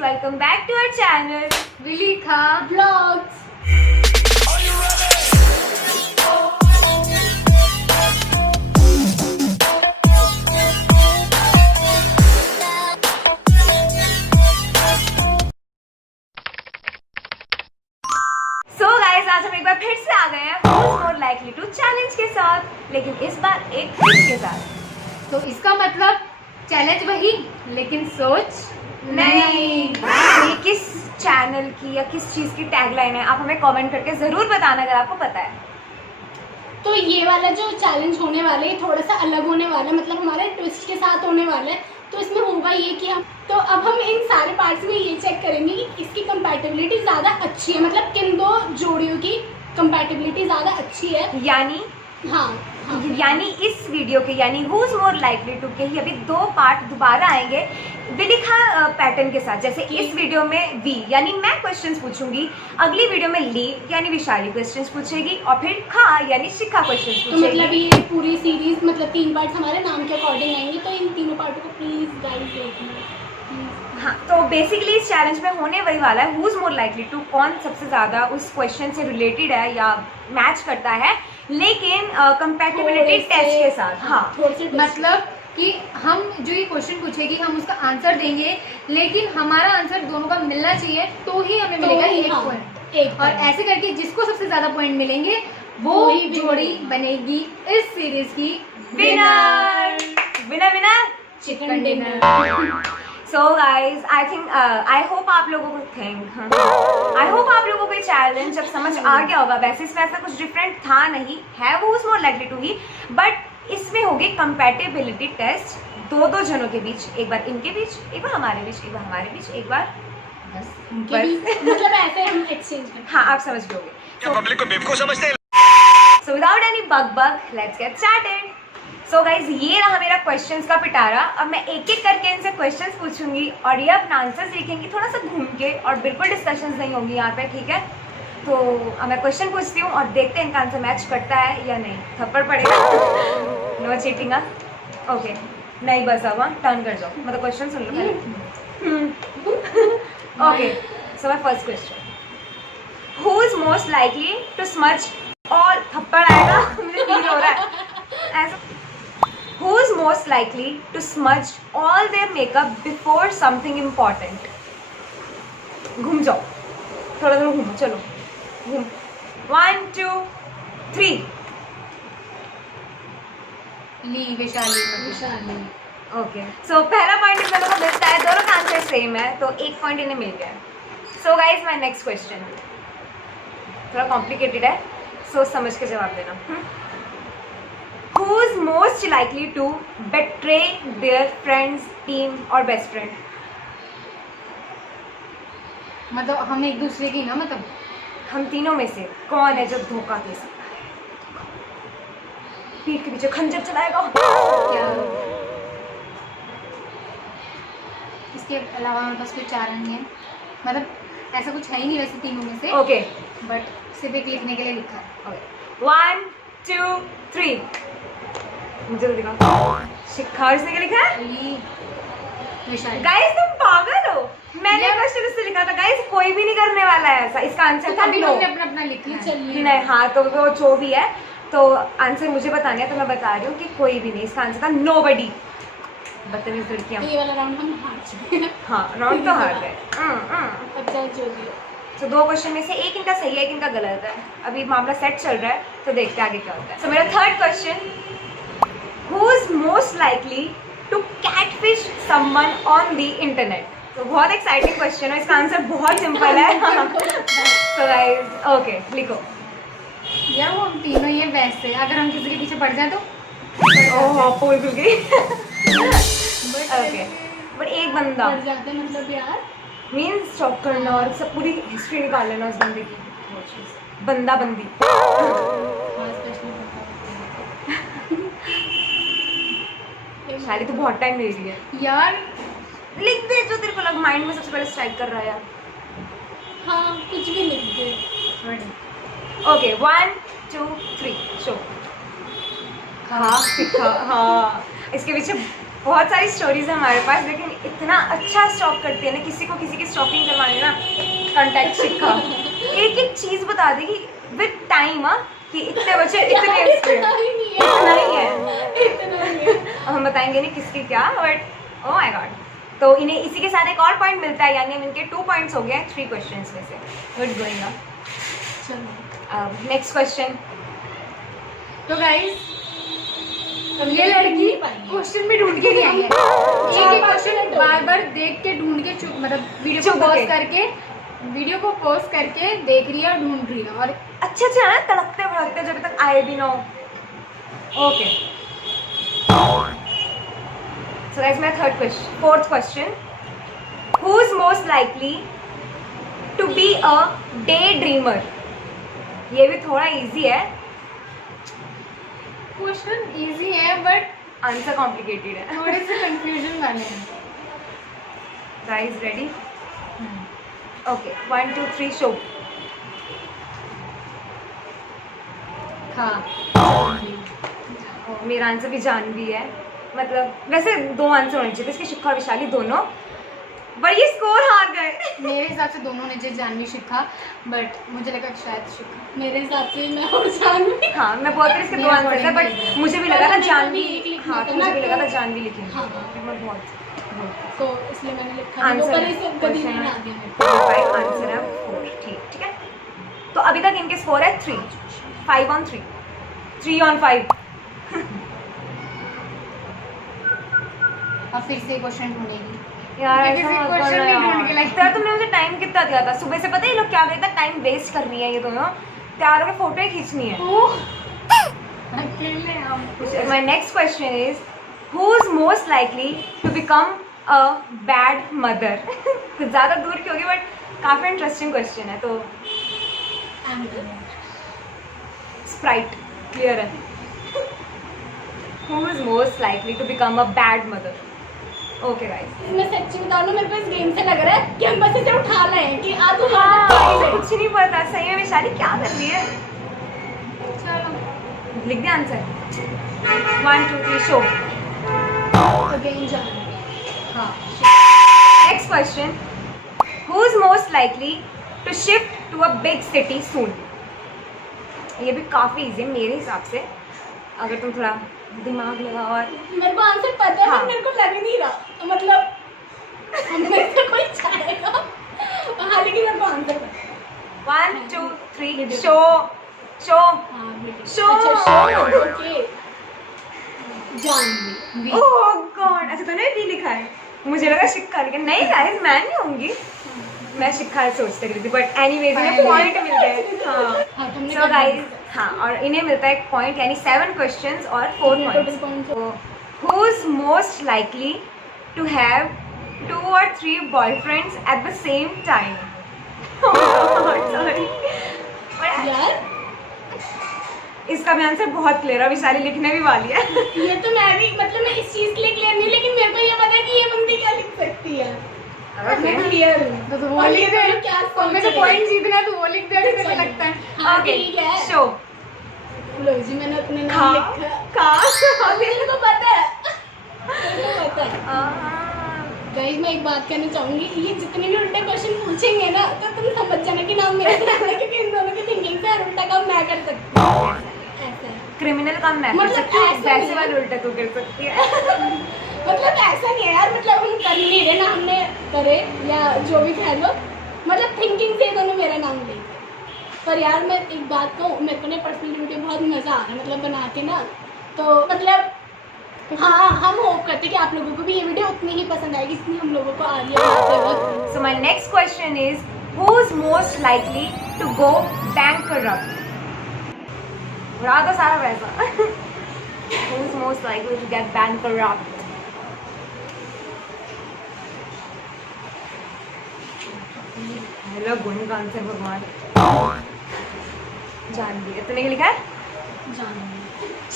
welcome back to our channel विलिखा Vlogs। So guys, आज हम एक बार फिर से आ गए हैं Who's More Likely to challenge के साथ, लेकिन इस बार एक ट्विस्ट के साथ। तो इसका मतलब चैलेंज वही, लेकिन सोच नहीं। ये किस चैनल की या किस चीज की टैगलाइन है, आप हमें कमेंट करके जरूर बताना अगर आपको पता है। तो ये वाला जो चैलेंज होने वाला है थोड़ा सा अलग होने वाला है, मतलब हमारे ट्विस्ट के साथ होने वाला है। तो इसमें होगा ये कि अब हम इन सारे पार्ट्स में ये चेक करेंगे कि इसकी कंपैटिबिलिटी ज़्यादा अच्छी है, मतलब किन दो जोड़ियों की कंपैटिबिलिटी ज़्यादा अच्छी है। यानी इस वीडियो के यानी Who's More Likely to के ही अभी 2 पार्ट दोबारा आएंगे विलिखा पैटर्न के साथ। जैसे इस वीडियो में वी यानी मैं क्वेश्चंस पूछूंगी, अगली वीडियो में ली यानी विशाली क्वेश्चंस पूछेगी और फिर खा यानी शिखा क्वेश्चंस पूछेगी। तो मतलब ये पूरी सीरीज मतलब 3 पार्ट हमारे नाम के अकॉर्डिंग आएंगे, तो इन तीनों पार्टों को प्लीज गाइस देखना। हाँ, तो बेसिकली इस चैलेंज में होने वही वाला है Who's More Likely to, कौन सबसे ज़्यादा उस क्वेश्चन से रिलेटेड है या मैच करता है, लेकिन कंपैटिबिलिटी टेस्ट के साथ। हाँ, मतलब कि हम जो ये क्वेश्चन पूछेगी हम उसका आंसर देंगे, लेकिन हमारा आंसर दोनों का मिलना चाहिए तो ही हमें मिलेगा एक पॉइंट। और ऐसे करके जिसको सबसे ज्यादा पॉइंट मिलेंगे वो जोड़ी बनेगी इस सीरीज की winner. Winner chicken dinner. So guys I hope आप लोगों को ये चैलेंज जब समझ आ गया होगा। वैसे इसमें ऐसा कुछ डिफरेंट था नहीं है, Who's More Likely to he, but इसमें होगी कंपैटिबिलिटी टेस्ट दो जनों के बीच, एक बार इनके बीच, एक बार हमारे बीच, एक बार हमारे बीच, एक बार बस मतलब ऐसे हम एक्सचेंज करते हैं। हाँ, आप समझ गए। क्या पब्लिक को बेवकूफ समझते हैं? So without any bug, let's get started. So guys, ये रहा मेरा क्वेश्चंस का पिटारा। अब मैं एक एक करके इनसे क्वेश्चंस पूछूंगी और ये अपना आंसर्स लिखेंगी थोड़ा सा घूम के, और बिल्कुल डिस्कशंस नहीं होंगी यहाँ पे, ठीक है? तो अब मैं क्वेश्चन पूछती हूँ और देखते हैं इनका आंसर मैच करता है या नहीं। थप्पड़ पड़ेगा, नो चीटिंग। ओके, नहीं बस अब टर्न कर जाओ, मतलब क्वेश्चन सुन लो पहले। Okay, so my first question, who is most likely to smooch all, थप्पड़ आएगा, मुझे फील हो रहा है ऐसा। Who is most likely to smudge all their makeup before something important? घूम जाओ, थोड़ा दूर घूमो, चलो घूम। 1 2 3। ली विशाली। ओके, सो पहला पॉइंट इन दोनों को मिलता है, दोनों का आंसर सेम है, तो एक पॉइंट इन्हें मिल गया। So guys, my next question थोड़ा कॉम्प्लिकेटेड है, सोच समझ के जवाब देना। Who is most likely to betray their friends, team और best friend? मतलब हम एक दूसरे की ना, मतलब हम तीनों में से कौन है जो धोखा दे सकता है, पीठ के पीछे खंजर चलाएगा? क्या इसके अलावा हमारे पास कोई चारा नहीं है, मतलब ऐसा कुछ है ही नहीं वैसे तीनों में से। ओके, बट सिर्फ एक लिखने के लिए लिखा है। 1 2 3। मुझे तो दिखा शिखा, इसने क्या लिखा है? विशाली। गाइस तुम पागल हो, मैंने क्वेश्चन उससे लिखा था। गाइस कोई भी नहीं करने वाला है ऐसा, इसका आंसर था नो। अपना अपना लिखना है। नहीं, हाँ, तो वो जो भी है, तो आंसर मुझे बताना है, तो मैं बता रही हूँ कि कोई भी नहीं। इसका आंसर था नोबडी। बदतमीज लड़कियाँ। ये वाला राउंड हम हार चुके हैं। हाँ, राउंड तो हार गए। अच्छा, जो भी है। तो 2 क्वेश्चन में से एक इनका सही है, एक इनका गलत है। अभी मामला सेट चल रहा है, तो देखते हैं आगे क्या होता है। सो मेरा third question, who is most likely to catfish someone on the internet? तो बहुत एक्साइटिंग क्वेश्चन है, इसका आंसर बहुत सिंपल है। सो गाइस, ओके, लिखो। यार वो हम तीनों ये वैसे, अगर हम किसी के पीछे पड़ जाए तो ओह, पोल खुल गई। ओके, बट एक बंदा पड़ जाते हैं, मतलब यार मीन्स चॉक करना और सब पूरी हिस्ट्री निकाल लेना उस बंदे की, वो चीज़ बंदा बंदी। शायद तो बहुत टाइम ले रही है यार, लिख दे जो तेरे को लग माइंड में सबसे पहले स्ट्राइक कर रहा है यार। हाँ, कुछ भी लिख दे। Okay, 1 2 3 show. हाँ, इसके पीछे बहुत सारी स्टोरीज है हमारे पास, लेकिन इतना अच्छा स्टॉक करती है ना, किसी को किसी की स्टॉकिंग करवानी ना, कॉन्टैक्ट शिखा एक एक चीज़ बता देगी विद टाइम। कि इतने बच्चे इतने इतना ही नहीं है, इतना ही है, इतना ही है। अब हम बताएंगे नहीं किसकी क्या, बट ओ माय गॉड। तो इन्हें इसी के साथ एक और पॉइंट मिलता है, यानी हम इनके 2 पॉइंट्स हो गए 3 क्वेश्चंस में से। Good going. चलो नेक्स्ट क्वेश्चन। तो गाइस ये लड़की क्वेश्चन भी ढूंढ के नहीं आई है, एक एक क्वेश्चन बार बार देख के ढूंढ के मतलब वीडियो को चुप पॉज के। करके वीडियो को पॉज करके देख रही है और ढूंढ रही है। और अच्छे अच्छे है ना, तड़कते भड़कते जब तक आए भी ना हो। ओके, सो गाइस मेरा fourth question, who is most likely to be a day dreamer. ये भी थोड़ा इजी है, क्वेश्चन इजी है बट आंसर कॉम्प्लिकेटेड है। थोड़े से कंफ्यूजन वाले हैं। Guys ready? Okay, 1 2 3 show. हाँ, मेरा आंसर भी जानवी है, मतलब वैसे 2 आंसर होने चाहिए थे इसके, शिखा और विशाली दोनों, पर ये स्कोर हार गए। मेरे हिसाब से दोनों ने जो जानवी शिखा, बट मुझे लगा कि शायद शिखा। मेरे हिसाब से मैं और जानवी। हाँ, मैं बहुत इसके 2 मेरा आंसर है, according बट भी मुझे भी लगा था पर जानवी। मुझे भी एक लिखना हाँ, था तो मुझे ना, भी लगा तो- था जानवी लिखी। हाँ। मैं बहुत तो इसलिए मैंने लिखा नहीं, वो आंसर पर इसे गदी क्वेश्चन नहीं आ गया मेरे को। आंसर है 4। ठीक है, तो अभी तक इनके स्कोर है 3 5 on 3 3 on 5। और फिर से क्वेश्चन ढूंढेगी यार क्योंकि ऐसा किसी मत question करना नहीं यार। ढूंढ के लाई। तेरा तुमने मुझे टाइम कितना दिया था सुबह से, पता है ये लोग क्या करते हैं, टाइम वेस्ट कर रही है ये दोनों, तैयार होकर फोटो ही खींचनी है। अकेले हम My next question is, who is most likely to become a bad mother? कुछ ज़्यादा दूर की होगी बट काफ़ी इंटरेस्टिंग क्वेश्चन है। तो स्प्राइट क्लियर है। Who is most likely to become a bad mother? Okay guys. मैं सच्ची बताऊँ ना, मेरे को इस गेम से लग रहा है कि हम बस इसे उठा लाए हैं कि आप हाँ, कुछ नहीं पता सही में विशाली क्या कर रही है। चलो लिख दे आंसर। 1 2 3 शो। अगेन जानवी। हाँ Next question. Who is most likely to shift to a big city soon? ये भी काफ़ी इजी है मेरे हिसाब से, अगर तुम थोड़ा दिमाग लगाओ। और मेरे को आंसर पता है, हाँ। पर मेरे को लग नहीं रहा, तो मतलब हम में से कोई चाहेगा। हाँ, लेकिन मेरे को आंसर पता है। 1 2 3 शो शो। हाँ, बेटी। शो। अच्छा, शो, ओके। जानवी। ओह गॉड, अच्छा तूने भी लिखा है, मुझे लगा शिक्का, लेकिन नहीं गाइस मैं नहीं होंगी, मैं शिक्का सोचते रही थी, बट एनीवेज इन्हें पॉइंट मिलते हैं। हाँ, हाँ, तुमने सो कर दिया। गाइस, हाँ, और इन्हें मिलता है 1 पॉइंट, यानी 7 क्वेश्चंस और 4 total पॉइंट्स। points। तो who is most likely to have 2 or 3 boyfriends at the same time? Sorry, यार इसका भी आंसर बहुत क्लियर है, विशाली लिखने भी वाली है। ये तो मैं भी, मतलब मैं इस चीज के लिए क्लियर नहीं, लेकिन मेरे को ये पता है कि ये बंदी क्या लिख सकती है। मैं क्लियर हूँ। तो वो और लिख ये दे, दोनों क्या हमें तो सोच रहे पॉइंट जीतना है तो वो लिख दे, मुझे चलो। लगता है। हाँ, ओके, ठीक है। शो। लो जी, मैंने अपने खा नाम लिखा। मेरे को पता है, मेरे को पता है। गाइस, मैं एक बात कहना चाहूंगी, ये जितने भी उल्टे क्वेश्चन पूछेंगे ना, तो तुम समझ जाना कि नाम मेरा है, क्योंकि इन दोनों की थिंकिंग से हर उल्टा काम मैं कर सकती हूँ। ऐसा है। क्रिमिनल काम मैं कर मतलब सकती हूँ, ऐसा नहीं वैसे है। वाले उल्टा तू कर सकती है। मतलब ऐसा नहीं है यार, मतलब हम कर नहीं रहे ना, हमने करे या जो भी कह लो, मतलब थिंकिंग से इन्होंने मेरा नाम ले। पर यार मैं एक बात कहूँ, मेरे को ना पर्सनल वीडियो बहुत मज़ा आ रहा है, मतलब बना के ना, तो मतलब हाँ, हम होप करते हैं कि आप लोगों को भी ये वीडियो उतनी ही पसंद आएगी जितनी हम लोगों को आ रही है बनाते वक्त। So my next question is, who is most likely to go bankrupt? उड़ा दो सारा पैसा। Who is most likely to get bankrupt? Hello गुण का आंसर भगवान जान दिया। तूने क्या लिखा है? जानवी।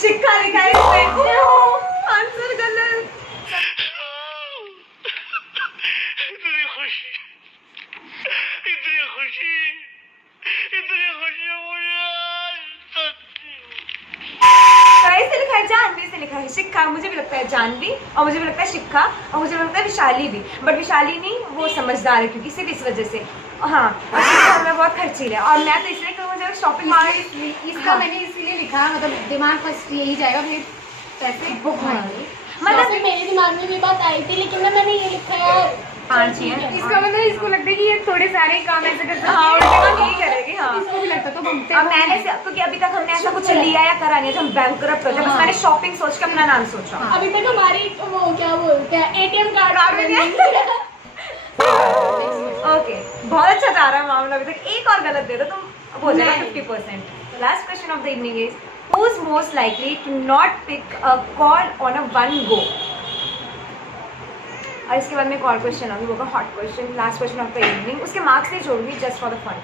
शिक्का लिखा है इसमें। आंसर गलत। इतनी खुशी मुझे आज सच्ची। तो ऐसे लिखा है, जानवी से लिखा है, शिखा, मुझे भी लगता है जानवी, और मुझे भी लगता है शिखा, और मुझे लगता है विशाली भी, बट विशाली नहीं, वो समझदार है क्योंकि सिर्फ इस वजह से। हाँ, और शिखा में बहुत खर्चील है, और मैं तो इसलिए क्योंकि मुझे शॉपिंग इसका हाँ। मैंने इसीलिए लिखा, मतलब दिमाग फर्स्ट यही जाएगा, फिर पैसे बुक होंगे। मतलब मेरे दिमाग में भी बात आई थी, लेकिन ना मैंने ये लिखा है 5 ही है। इसका मतलब इसको लगता है कि ये थोड़े सारे काम ऐसे कर सकते हैं। हाँ, उल्टे काम यही करेगी। हाँ, इसको भी लगता तो घूमते अब मैंने क्योंकि अभी तक हमने ऐसा कुछ लिया या करा नहीं है तो हम बैंकरप्ट होते हैं, बस मैंने शॉपिंग सोच के अपना नाम सोचा। अभी तक हमारी वो क्या बोलते हैं ATM कार्ड में ओके, बहुत अच्छा जा रहा है मामला अभी तक। एक और गलत दे दो तुम, अब हो जाएगा 50%। Last question of the evening is who is most likely to not pick a call on a one go. और इसके बाद में एक और क्वेश्चन होगी, वो hot question, last question of the evening, उसके मार्क्स नहीं छोड़ूंगी, जस्ट फॉर द फन।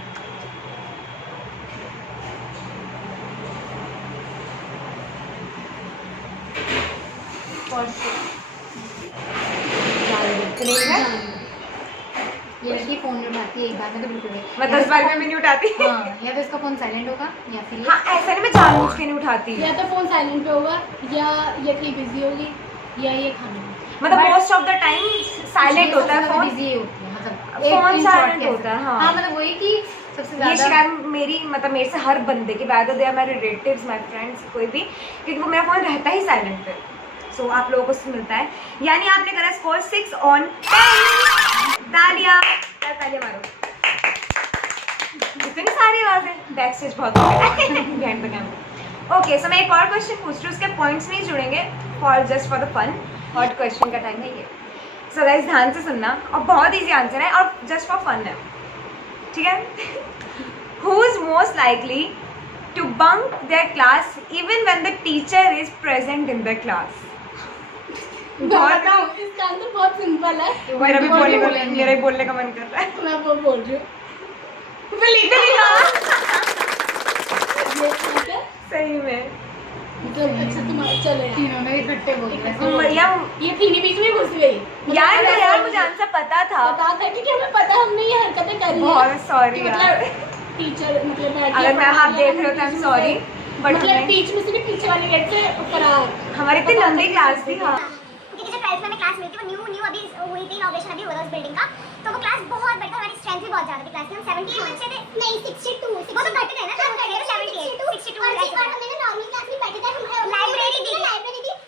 ये लड़की फोन नहीं उठाती है एक बार में तो बिल्कुल नहीं। मैं 10 बार में भी नहीं उठाती। हाँ, या तो इसका फोन साइलेंट होगा या फिर हाँ, ऐसा नहीं मैं जानबूझ के नहीं उठाती, या तो फोन साइलेंट पे होगा, या ये कहीं बिजी होगी, या ये खाना। मतलब most of the time silent होता है फोन, बिजी होती है, मतलब फोन साइलेंट होता है। हाँ, हाँ, मतलब वही कि सबसे ये ज्यादा शिकायत मेरी, मतलब मेरे से हर बंदे की बैद दे, माई रिलेटिव्स, माई फ्रेंड्स, कोई भी, क्योंकि वो मेरा फोन रहता ही साइलेंट पे। सो आप लोगों को मिलता है, यानी आपने करा स्कोर 6 on 10। तालियां तालियां मारो। इतनी सारी आवाजें, बैक स्टेज बहुत बिहाइंड द कैमरा। ओके, सो मैं एक और क्वेश्चन पूछ रही हूँ, उसके पॉइंट्स नहीं जुड़ेंगे, for just for the fun. Hot question का टाइम है ये, सो गाइस ध्यान से सुनना, और बहुत इजी आंसर है और जस्ट फॉर फन है, ठीक है। Who is most likely to bunk their class even when the teacher is present in the class. बताओ, इसका आंसर बहुत सिंपल है। मेरा भी बोलने का मन कर रहा है। मैं वो बोल रही हूँ, सही में अच्छा तुम्हारा चलो यार। तीनों ने इकट्ठे बोल रहे यार ये तीनों बीच में घुस गई। यार मुझे आंसर पता था, पता था क्योंकि हमें पता, हमने ये हरकतें करी हैं। बहुत सॉरी यार, टीचर मतलब अगर मैम आप देख रहे हो तो आई एम सॉरी, बट मतलब बीच में से पीछे वाले गेट से फरार। हमारी इतनी लंबी क्लास थी। हाँ, क्योंकि जो 12th में क्लास मिली थी वो न्यू अभी हुई थी, इनॉग्रेशन अभी हुआ था उस बिल्डिंग का, तो वो क्लास बहुत बड़ी थी, हमारी स्ट्रेंथ भी बहुत ज्यादा थी क्लास में, हम 70 बच्चे थे। नहीं 62 वो तो घट गए ना, तो 78 62 और हमने ना नॉर्मल क्लास में बैठे थे, हम लाइब्रेरी थी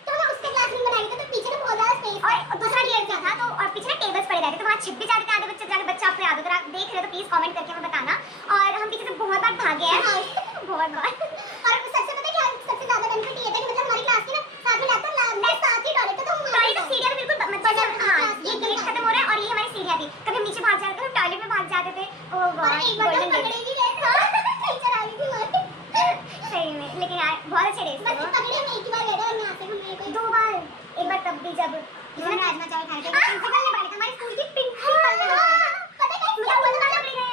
तो हमें उसके क्लास में बनाई थी, तो पीछे ना बहुत ज्यादा स्पेस और दूसरा गियर क्या था, तो और पीछे ना टेबल्स पड़े रहते, तो वहां छिप भी जाते थे आधे बच्चे, जाके बच्चा आपको याद हो तो आप देख रहे हो तो प्लीज कमेंट करके हमें बताना। और हम पीछे से बहुत बार भागे हैं, बहुत बार। और सबसे पता क्या सबसे ज्यादा बेनिफिट ये था कि मतलब हमारी क्लास की ना साथ में लैपटॉप साथ ही टॉयलेट था, तो टॉयलेट तो सीढ़ियां बिल्कुल मतलब हाँ ये गेट खत्म हो रहा है और ये हमारी सीढ़ियां थी, कभी हम नीचे भाग जाते थे, टॉयलेट में भाग जाते थे। ओ वाह, एक बार तो पकड़े भी गए थे, टीचर आ गई थी हमारी सही में, लेकिन यार बहुत अच्छे रेस थे। बस पकड़े हम एक ही बार गए थे और यहाँ से हमने कोई 2 बार, एक बार तब भी जब किसी ने राजमा चावल खाए थे, प्रिंसिपल ने बात हमारी स्कूल की प्रिंसिपल ने पता है क्या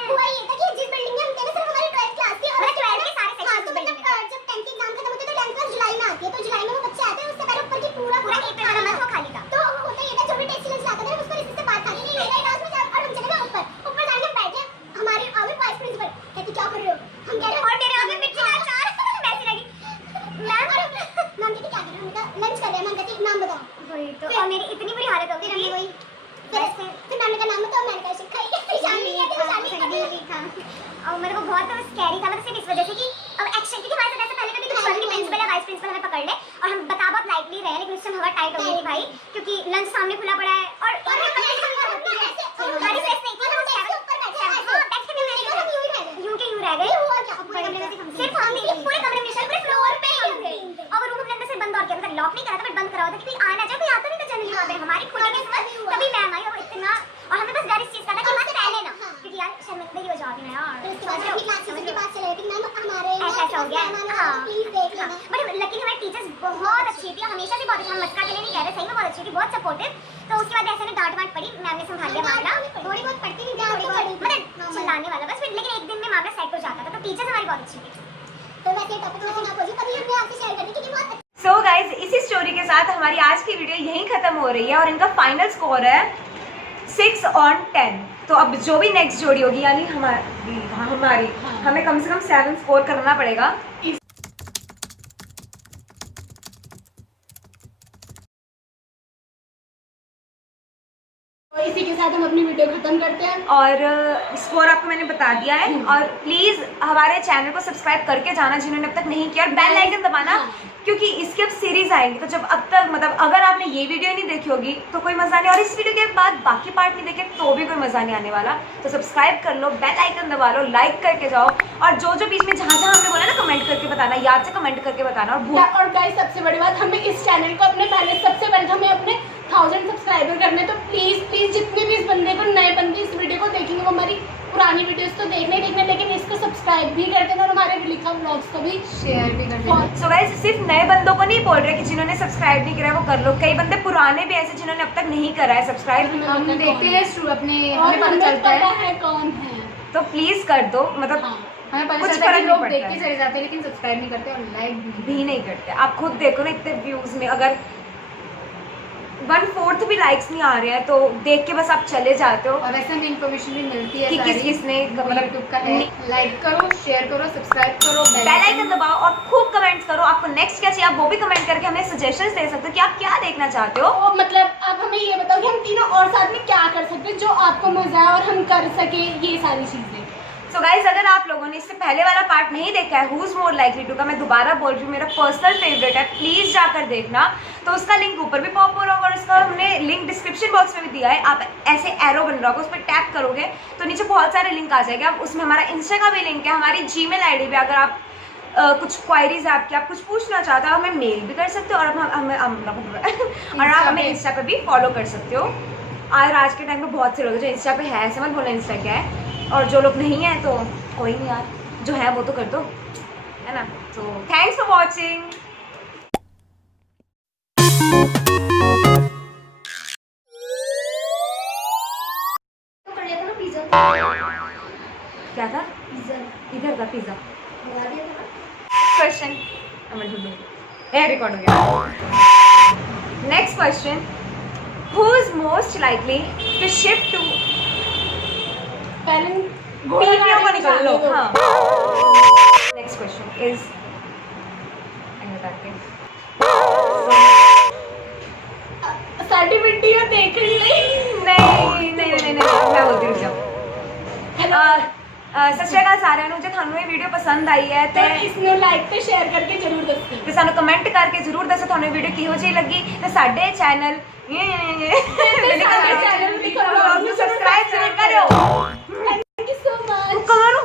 हुआ ये था कि जिस बिल्डिंग में हम थे ना सिर्फ हमारी 12th क्लास थी, और 12th के सारे सेक्शन तो मतलब जब 10th के एग्जाम खत्म होते तो 10th क्लास जुलाई में आती है, तो जुलाई में वो बच्चे आते हैं, उससे पहले ऊपर की पूरा एक वाला मंथ वो खाली था, तो होता ये था जो भी टेस्ट लंच लाता था उसको रिसीव से बात खाली नहीं मेरा क्लास में जा, और हम चले गए ऊपर जाके बैठे, हमारे आगे वाइस प्रिंसिपल कहती क्या कर रहे हो, हम कह रहे और मेरे आगे मिर्ची का अचार वैसे लगी मैम, और मैम कहती क्या कर रहे हो, उनका लंच कर रहे हैं, मैम कहती नाम बताओ, वही तो और मेरी इतनी बुरी हालत हो गई, हमने वही फिर मैंने का नाम बताओ, मैंने कहा शिखा निशानी है, निशानी लिखा, और मेरे को बहुत स्कैरी था, मतलब सिर्फ इस वजह से कि अब एक्शन, क्योंकि हमारे साथ ऐसा पहले कभी कुछ हुआ नहीं, प्रिंसिपल या वाइस प्रिंसिपल हमें पकड़ ले और हम बता बहुत लाइटली रहे, लेकिन उस समय हवा टाइट हो गई थी भाई, क्योंकि लंच सामने खुला पड़ा है और हमारी प्लेस नहीं थी, हम ऊपर बैठे यूं के यूं रह गए, सिर्फ हम नहीं पूरे कमरे में पूरे फ्लोर पे हम थे, और रूम हमने अंदर से बंद और किया, मतलब लॉक नहीं करा था बट बंद करा था कि आ ना जाए, कोई आता नहीं था जनरली वहां पे, हमारी खुलेगी तभी मैम आई, और इतना और हमें बस डर इस चीज का था कि मत पहले ना, क्योंकि यार शर्मिंदगी हो जाओगी ना यार, तो उसके बाद अपनी क्लास की बात चले कि मैम हमारे ऐसा हो गया, हां प्लीज देख लेना, बट लकीली हमारी टीचर्स बहुत अच्छी थी, हमेशा से बहुत अच्छी, हम मस्का के लिए नहीं कह रहे, सही में बहुत अच्छी थी, बहुत सपोर्टिव, तो उसके बाद ऐसे ने डांट वाट पड़ी, मैम ने संभाल लिया मामला, थोड़ी बहुत पड़ती नहीं थी, थोड़ी बहुत मतलब चिल्लाने वाला बस, लेकिन एक दिन में मामला सेट हो जाता था, तो टीचर्स हमारी बहुत अच्छी थी। तो वैसे ये टॉपिक मुझे ना खोजी, कभी हमने आपसे शेयर करनी क्योंकि बहुत सो गाइज इसी स्टोरी के साथ हमारी आज की वीडियो यहीं खत्म हो रही है और इनका फाइनल स्कोर है 6 on 10। तो अब जो भी नेक्स्ट जोड़ी होगी यानी हमारी हमें कम से कम 7 स्कोर करना पड़ेगा। खत्म करते हैं। और स्कोर आपको मैंने बता दिया है। और प्लीज हमारे चैनल को सब्सक्राइब करके जाना जिन्होंने अब तक नहीं किया, और बेल आइकन दबाना, क्योंकि इसकी अब सीरीज आएगी। तो जब अब तक मतलब अगर आपने ये वीडियो नहीं देखी होगी तो कोई मजा नहीं, और इस वीडियो के बाद बाकी पार्ट नहीं देखे तो भी कोई मजा नहीं आने वाला। तो सब्सक्राइब कर लो, बेल आइकन दबा लो, लाइक करके जाओ, और जो जो बीच में जहाँ जहाँ हमने बोला ना कमेंट करके बताना, याद से कमेंट करके बताना। और गाइस सबसे बड़ी बात, हमें इस चैनल को अपने सबसे पहले तो हमें अपने 1000 सब्सक्राइबर करने। तो प्लीज जितने भी इस बंदे को, नए बंदे इस वीडियो को देखेंगे वो हमारी पुरानी वीडियोस तो देखने, लेकिन इसको सब्सक्राइब भी कर देना और हमारे लिखा व्लॉग्स को भी शेयर भी कर देना। सो गाइस सिर्फ नए बंदों को नहीं बोल रहे कि जिन्होंने सब्सक्राइब नहीं करा है वो कर लो, कई बंदे पुराने भी ऐसे जिन्होंने अब तक नहीं करा है सब्सक्राइब। हम देखते हैं अपने, और हमें पता चलता है कौन है। तो प्लीज कर दो, मतलब हमें पता कुछ चलता है फर्क कि नहीं लोग पड़ता देख है। के चले जाते हैं लेकिन सब्सक्राइब नहीं करते और लाइक भी नहीं करते। आप खुद देखो ना इतने व्यूज में अगर 1/4 भी लाइक्स नहीं आ रहे हैं तो देख के बस आप चले जाते हो और वैसे हमें इन्फॉर्मेशन भी मिलती है कि किस किसने मतलब यूट्यूब का है। लाइक करो, शेयर करो, सब्सक्राइब करो, बेल आइकन दबाओ और खूब कमेंट्स करो। आपको नेक्स्ट क्या चाहिए आप वो भी कमेंट करके हमें सजेशंस दे सकते हो कि आप क्या देखना चाहते हो। तो मतलब अब हमें ये बताओ कि हम तीनों और साथ में क्या कर सकते हैं जो आपको मजा आए और हम कर सके ये सारी चीजें। सो गाइज अगर आप लोगों ने इससे पहले वाला पार्ट नहीं देखा है हुज मोर लाइकली टू का, मैं दोबारा बोल रही हूँ मेरा पर्सनल फेवरेट है, प्लीज जाकर देखना। तो उसका लिंक ऊपर भी पॉप हो रहा होगा और इसका हमने लिंक डिस्क्रिप्शन बॉक्स में भी दिया है। आप ऐसे एरो बन रहा होगा उस पर टैप करोगे तो नीचे बहुत सारे लिंक आ जाएंगे। अब उसमें हमारा इंस्टा का भी लिंक है, हमारी जीमेल आईडी भी, अगर आप कुछ क्वायरीज आपकी, आप कुछ पूछना चाहते हो हमें मेल भी कर सकते हो, और और आप हमें इंस्टा पे भी फॉलो कर सकते हो। और आज के टाइम में बहुत से लोग हैं जो इंस्टा पे है, ऐसे मत बोलना इंस्टा क्या है, और जो लोग नहीं है तो कोई नहीं यार, जो है वो तो कर दो, है ना। तो थैंक्स फॉर वॉचिंग। कर लिया था ना पिज्जा, क्या था? इधर था पिज्जा। मंगा दिया था ना। क्वेश्चन रिकॉर्ड हो गया। Next question, who is most likely to shift to, पहले टीपियों को निकाल लो। हाँ, नेक्स्ट क्वेश्चन इज सर्टिफिकेट देख रही है। नहीं मैं बोलती हूँ जब सत श्री अकाल सारिਆਂ ਨੂੰ, ਜੇ ਤੁਹਾਨੂੰ ਇਹ ਵੀਡੀਓ ਪਸੰਦ ਆਈ ਹੈ तो ਤੇ इसमें लाइक ਤੇ शेयर करके जरूर दसो। ਤੇ ਸਾਨੂੰ ਕਮੈਂਟ ਕਰਕੇ ਜ਼ਰੂਰ ਦੱਸੋ ਤੁਹਾਨੂੰ ਇਹ ਵੀਡੀਓ ਕਿਹੋ ਜਿਹੀ ਲੱਗੀ, ਤੇ ਸਾਡੇ ਚੈਨਲ ਨੂੰ ਸਬਸਕ੍ਰਾਈਬ ਜ਼ਰੂਰ ਕਰਿਓ। Thank you so much. ਕਮਾਰੋ